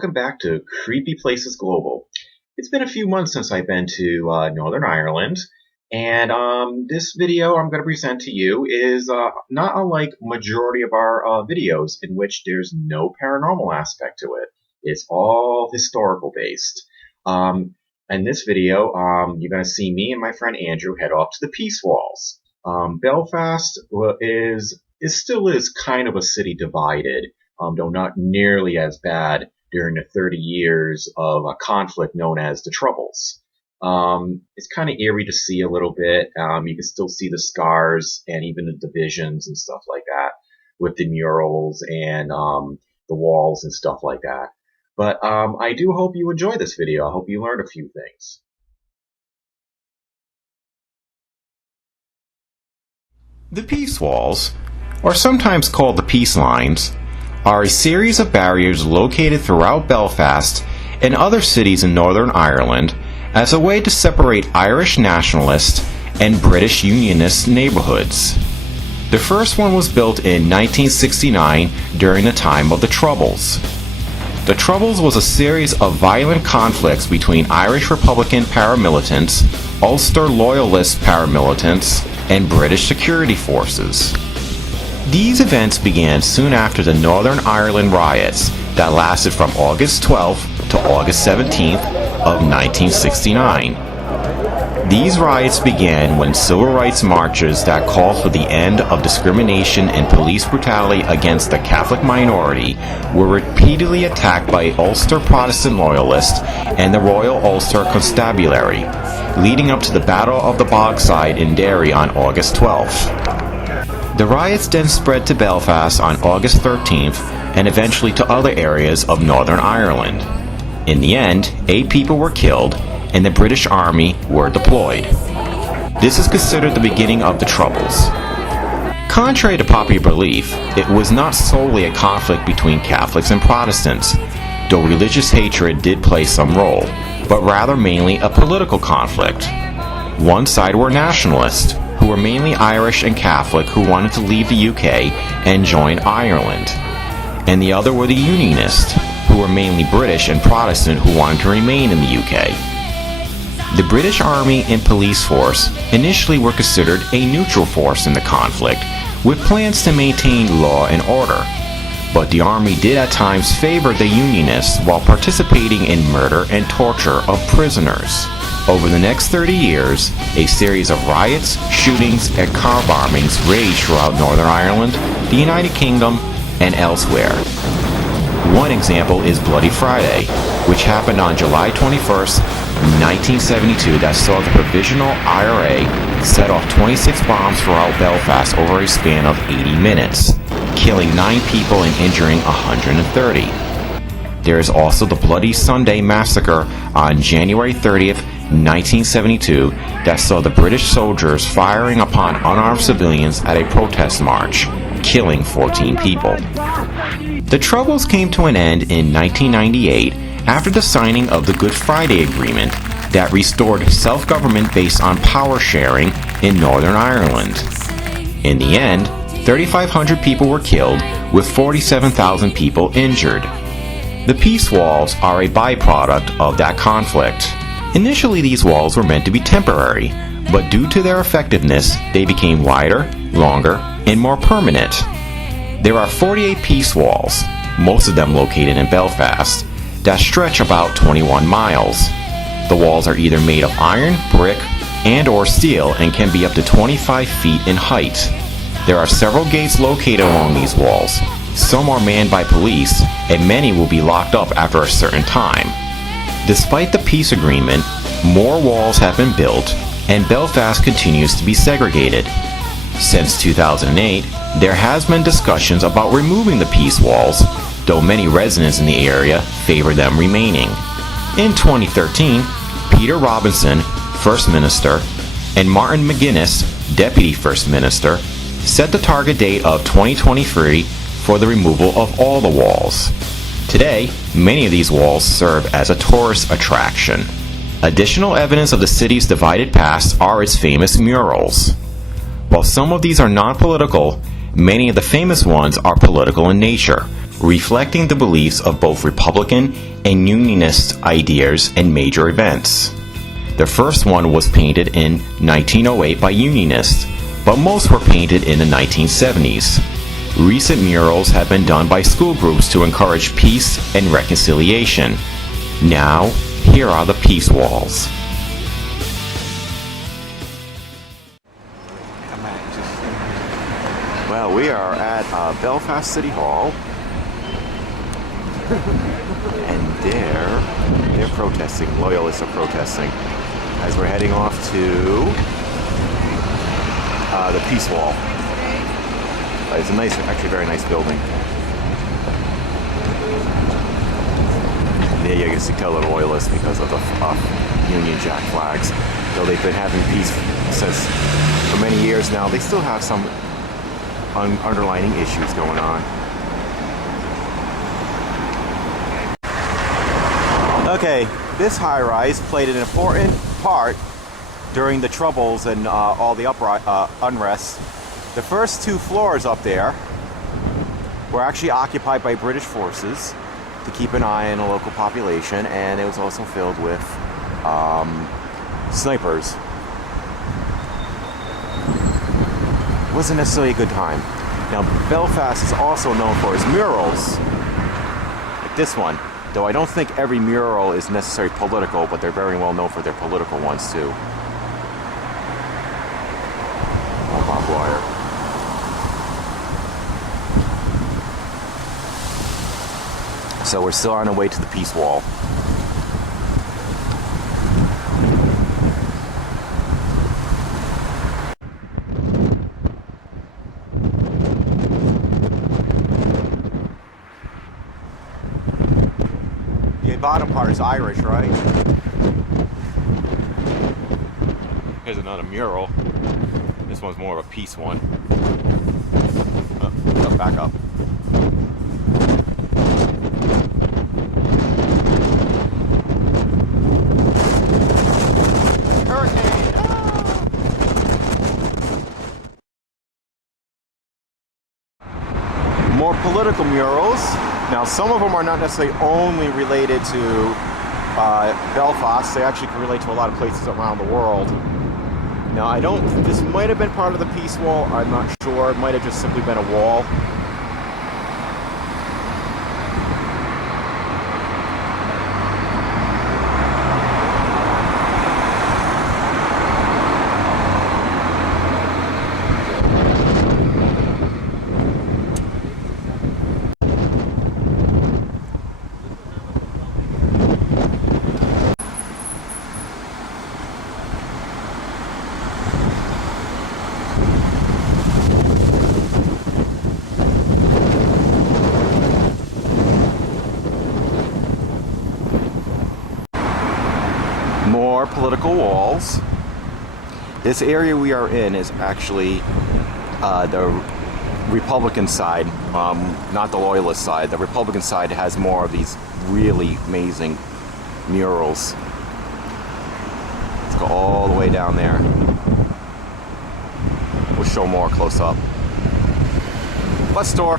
welcome back to Creepy Places Global. It's been a few months since I've been to Northern Ireland, and this video I'm going to present to you is not unlike majority of our videos, in which there's no paranormal aspect to it. It's all historical based. In this video, you're going to see me and my friend Andrew head off to the Peace Walls. Belfast still is kind of a city divided, though not nearly as bad during the 30 years of a conflict known as the Troubles. It's kind of eerie to see a little bit. You can still see the scars and even the divisions and stuff like that with the murals and the walls and stuff like that. But I do hope you enjoy this video. I hope you learned a few things. The Peace Walls, or sometimes called the Peace Lines, are a series of barriers located throughout Belfast and other cities in Northern Ireland as a way to separate Irish Nationalist and British Unionist neighborhoods. The first one was built in 1969 during the time of the Troubles. The Troubles was a series of violent conflicts between Irish Republican para-militants, Ulster Loyalist para-militants, and British security forces. These events began soon after the Northern Ireland riots that lasted from August 12th to August 17th of 1969. These riots began when civil rights marches that called for the end of discrimination and police brutality against the Catholic minority were repeatedly attacked by Ulster Protestant Loyalists and the Royal Ulster Constabulary, leading up to the Battle of the Bogside in Derry on August 12th. The riots then spread to Belfast on August 13th and eventually to other areas of Northern Ireland. In the end, 8 people were killed and the British Army were deployed. This is considered the beginning of the Troubles. Contrary to popular belief, it was not solely a conflict between Catholics and Protestants, though religious hatred did play some role, but rather mainly a political conflict. One side were Nationalists, who were mainly Irish and Catholic who wanted to leave the UK and join Ireland, and the other were the Unionists, who were mainly British and Protestant who wanted to remain in the UK. The British Army and police force initially were considered a neutral force in the conflict, with plans to maintain law and order, but the Army did at times favor the Unionists while participating in murder and torture of prisoners. Over the next 30 years, a series of riots, shootings, and car bombings raged throughout Northern Ireland, the United Kingdom, and elsewhere. One example is Bloody Friday, which happened on July 21st, 1972, that saw the Provisional IRA set off 26 bombs throughout Belfast over a span of 80 minutes, killing 9 people and injuring 130. There is also the Bloody Sunday Massacre on January 30th, 1972, that saw the British soldiers firing upon unarmed civilians at a protest march, killing 14 people. The Troubles came to an end in 1998 after the signing of the Good Friday Agreement that restored self-government based on power sharing in Northern Ireland. In the end, 3,500 people were killed, with 47,000 people injured. The Peace Walls are a byproduct of that conflict. Initially, these walls were meant to be temporary, but due to their effectiveness, they became wider, longer, and more permanent. There are 48 peace walls, most of them located in Belfast, that stretch about 21 miles. The walls are either made of iron, brick, and/or steel and can be up to 25 feet in height. There are several gates located along these walls. Some are manned by police, and many will be locked up after a certain time. Despite the peace agreement, more walls have been built, and Belfast continues to be segregated. Since 2008, there has been discussions about removing the peace walls, though many residents in the area favor them remaining. In 2013, Peter Robinson, First Minister, and Martin McGuinness, Deputy First Minister, set the target date of 2023 for the removal of all the walls. Today, many of these walls serve as a tourist attraction. Additional evidence of the city's divided past are its famous murals. While some of these are non-political, many of the famous ones are political in nature. reflecting the beliefs of both Republican and Unionist ideas and major events. The first one was painted in 1908 by Unionists, but most were painted in the 1970s. Recent murals have been done by school groups to encourage peace and reconciliation. Now, here are the peace walls. Well, we are at Belfast City Hall, and they're protesting. Loyalists are protesting as we're heading off to the Peace Wall. It's a nice, actually very nice building. Yeah, you can tell they're loyalists because of the Union Jack flags. Though they've been having peace since for many years now, they still have some underlining issues going on. Okay, this high-rise played an important part during the Troubles and all the unrest. The first 2 floors up there were actually occupied by British forces to keep an eye on the local population, and it was also filled with snipers. It wasn't necessarily a good time. Now, Belfast is also known for its murals, like this one. Though I don't think every mural is necessarily political, but they're very well known for their political ones too. Oh, barbed wire. So we're still on our way to the Peace Wall. The bottom part is Irish, right? Here's another mural. This one's more of a peace one. Oh, back up. Hurricane! Ah! More political murals. Now, some of them are not necessarily only related to Belfast. They actually can relate to a lot of places around the world. Now, this might have been part of the Peace Wall. I'm not sure. It might have just simply been a wall. More political walls. This area we are in is actually the Republican side, not the Loyalist side. The Republican side has more of these really amazing murals. Let's go all the way down there. We'll show more close up. Bus store.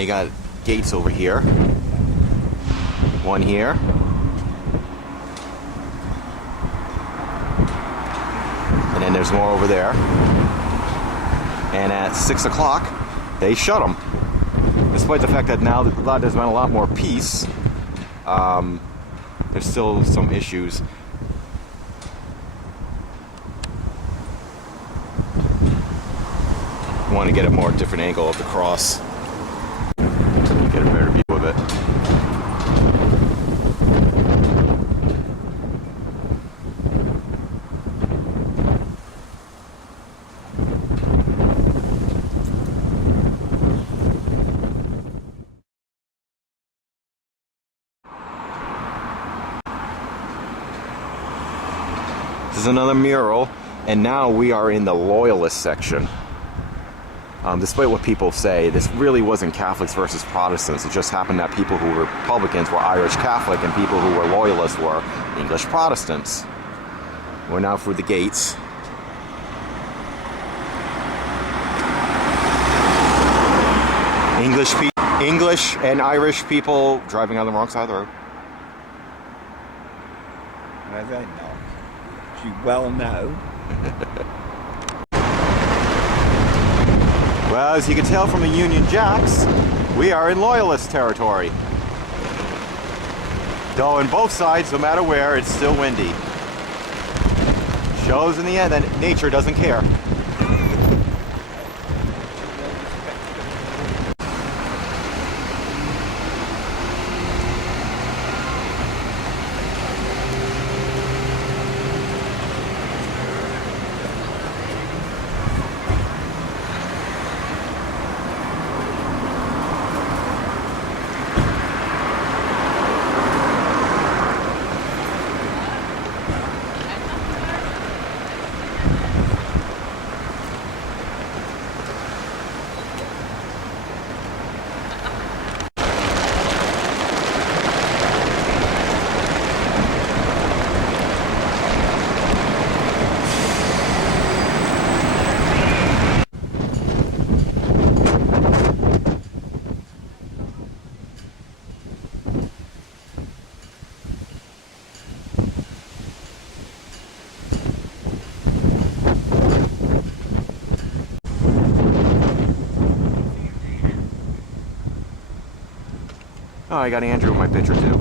they got gates over here. One here. And then there's more over there. And at 6 o'clock, they shut them. Despite the fact that now there's been a lot more peace, there's still some issues. I want to get a more different angle of the cross to get a better view of it. This is another mural, and now we are in the Loyalist section. Despite what people say, this really wasn't Catholics versus Protestants. It just happened that people who were Republicans were Irish Catholic and people who were Loyalists were English Protestants. We're now through the gates. English and Irish people driving on the wrong side of the road. I don't know. You well know. Well, as you can tell from the Union Jacks, we are in Loyalist territory. Though on both sides, no matter where, it's still windy. Shows in the end that nature doesn't care. Oh, I got Andrew in my picture too.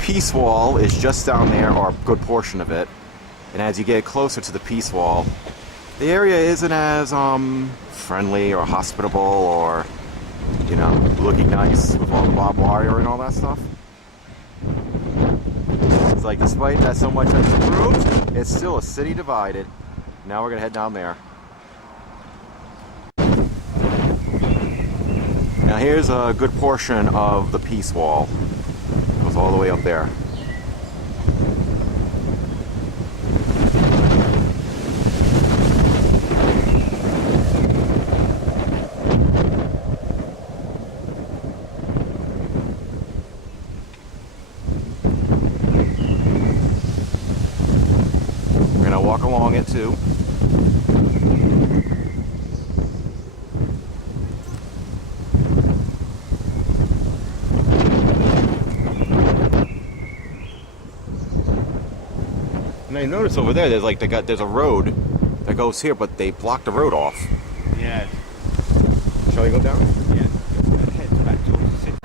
Peace wall is just down there, or a good portion of it, and as you get closer to the peace wall, the area isn't as friendly or hospitable or, you know, looking nice with all the barbed wire and all that stuff. It's like, despite that so much has improved, it's still a city divided. Now we're gonna head down there. Now here's a good portion of the peace wall. Goes all the way up there. We're gonna walk along it too. And I noticed over there, there's a road that goes here, but they blocked the road off. Yeah. Shall we go down? Yeah. That heads back towards the city.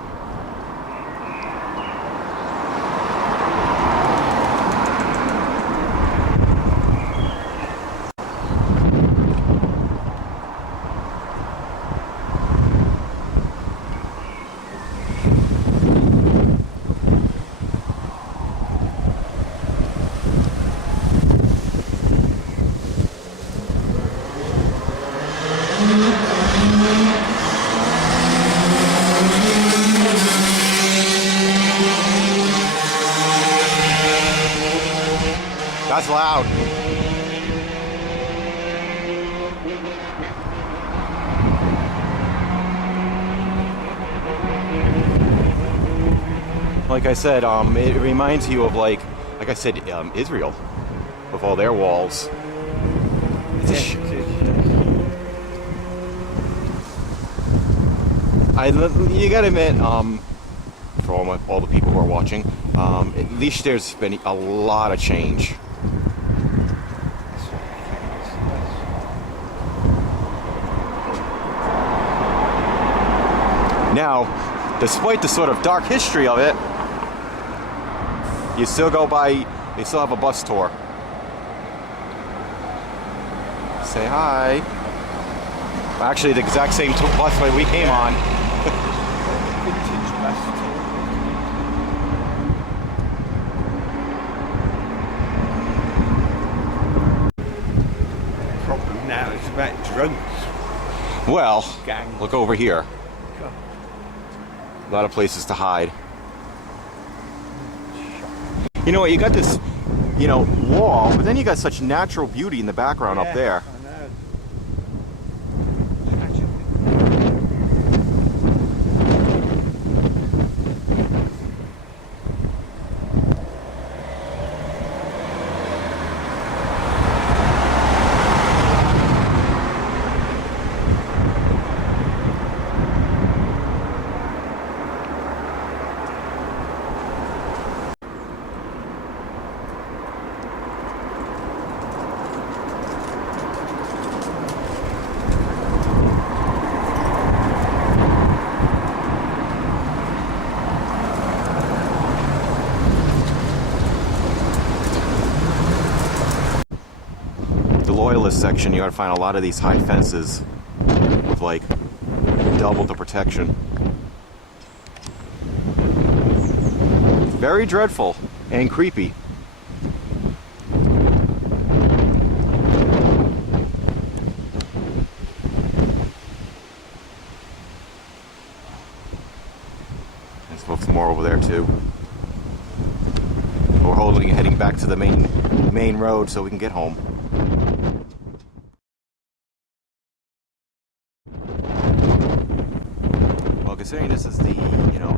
That's loud. Like I said, it reminds you of like I said, Israel, with all their walls. It's you gotta admit, for all the people who are watching, at least there's been a lot of change. Now, despite the sort of dark history of it, you still go by, they still have a bus tour. Say hi. Actually, the exact same bus way we came on. Vintage bus tour. Problem now is about drunks. Well, Gang. look over here. A lot of places to hide. You know what, you got this, wall, but then you got such natural beauty in the background up there. I know. Loyalist section, you gotta find a lot of these high fences with like double the protection. Very dreadful and creepy. There's folks more over there too. We're heading back to the main road so we can get home. Well, considering this is the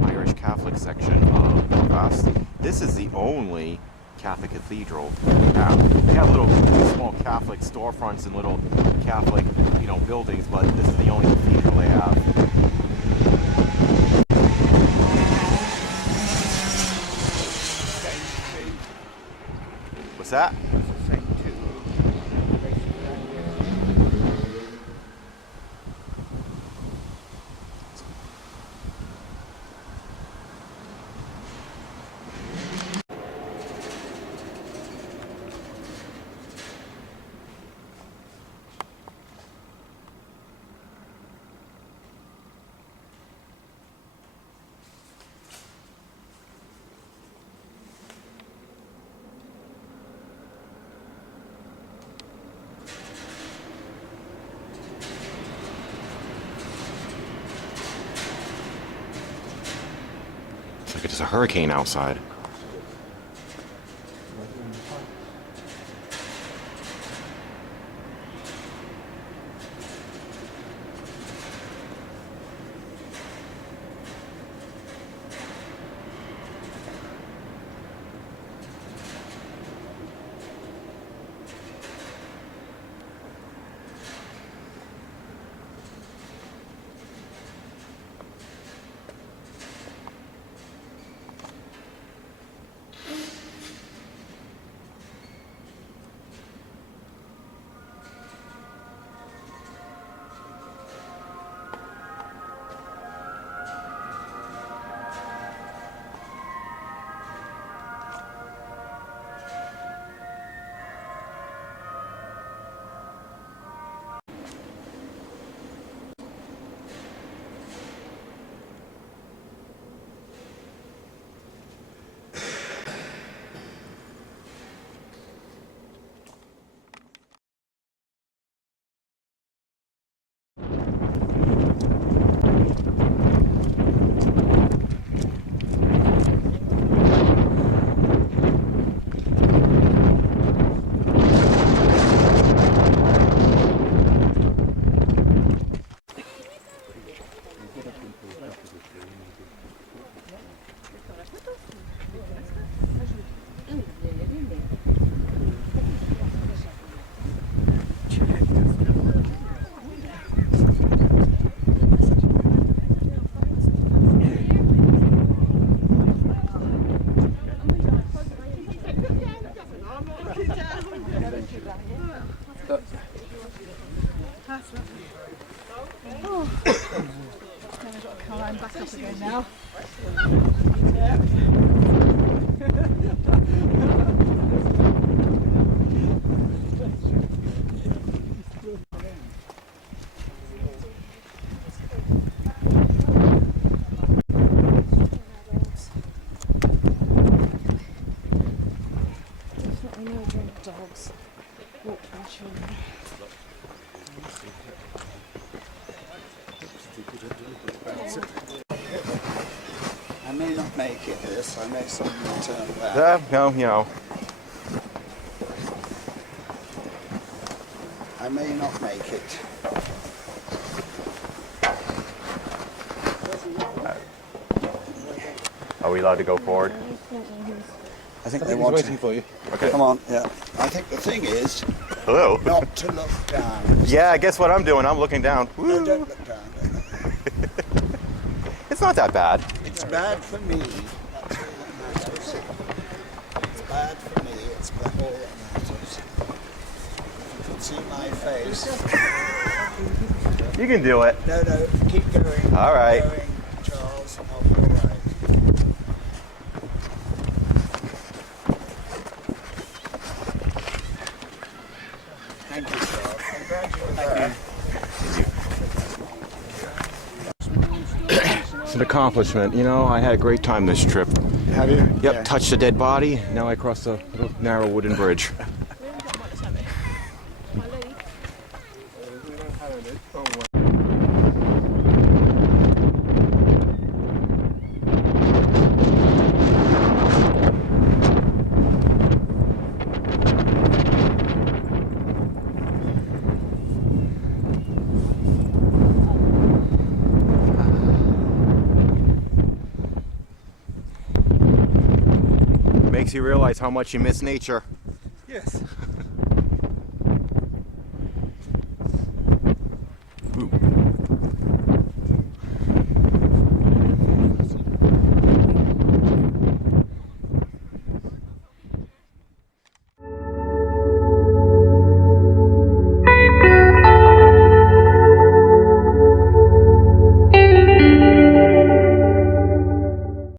Irish Catholic section of Belfast, this is the only Catholic cathedral we have. They have little small Catholic storefronts and little Catholic buildings, but this is the only cathedral they have. What's that? It's like it's a hurricane outside. outside now. Definitely no drunk dogs walk by children. I may not make it this, I may suddenly turn back. No, you know. I may not make it. Are we allowed to go forward? I think they want waiting to. for you. Okay. Come on, yeah. I think the thing is Hello. not to look down. Yeah, guess what I'm doing? I'm looking down. No, Woo. don't look down. It's not that bad. It's bad for me. That's all that matters. It's bad for me. It's all that matters. If you can see my face. You can do it. No, keep going. All right. Keep going, Charles. I'll be all right. Thank you, Charles. I'm glad you were there. It's an accomplishment. You know, I had a great time this trip. Have you? Yep, Yeah. touched a dead body. Now I cross a little narrow wooden bridge. Makes you realize how much you miss nature. Yes.